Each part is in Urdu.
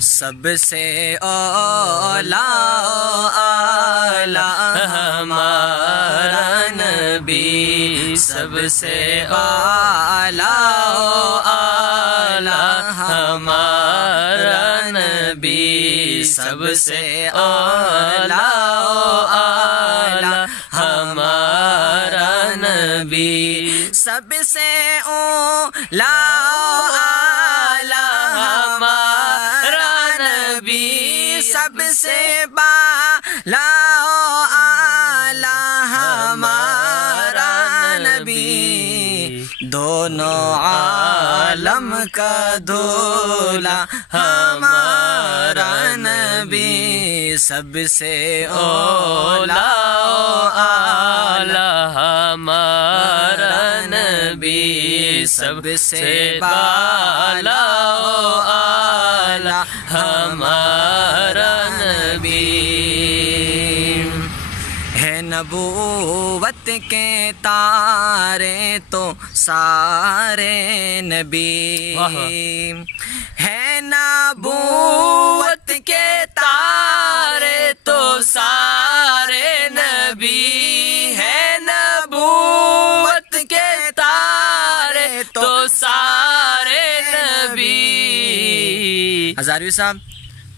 سب سے اولا ہمارا نبی، سب سے اولا ہمارا نبی، سب سے اولا ہمارا نبی، سب سے اولا سب سے بالا اعلی ہمارا نبی، دونوں عالم کا دولہ ہمارا نبی، سب سے اولا اعلی ہمارا نبی، سب سے بالا اعلی ہمارا نبی ہے۔ نبوت کے تارے تو سارے نبی ہے، نبوت کے تارے تو سارے نبی ہے، نبوت کے تارے تو سارے نبی۔ ہزاروی صاحب،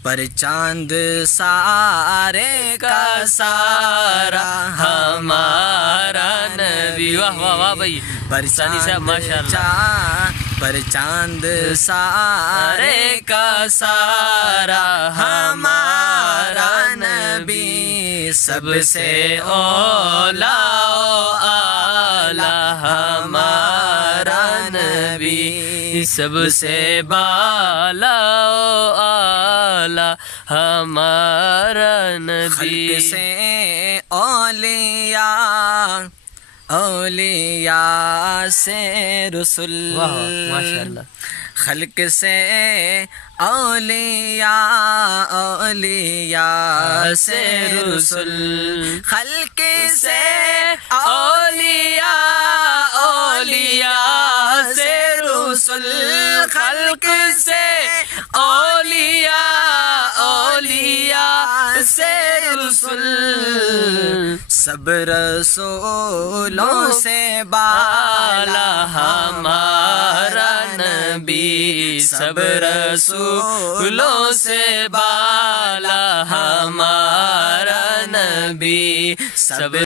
پر چاند سارے کا سارا ہمارا نبی، واہ واہ واہ بھائی، پر چاند سارے کا سارا ہمارا نبی، سب سے اولا اعلی ہمارا نبی، سب سے بالا اعلی ہمارا نبی۔ خلق سے اولیاء، اولیاء سے رسول، ماشاءاللہ، خلق سے اولیاء، اولیاء سے رسول، خلق سے اولیاء، اولیاء سے رسول، خلق سے اولیاء، اولیاء سے رسول، سب رسولوں سے بالا ہمارا نبی، سب رسولوں سے بالا ہمارا نبی، سب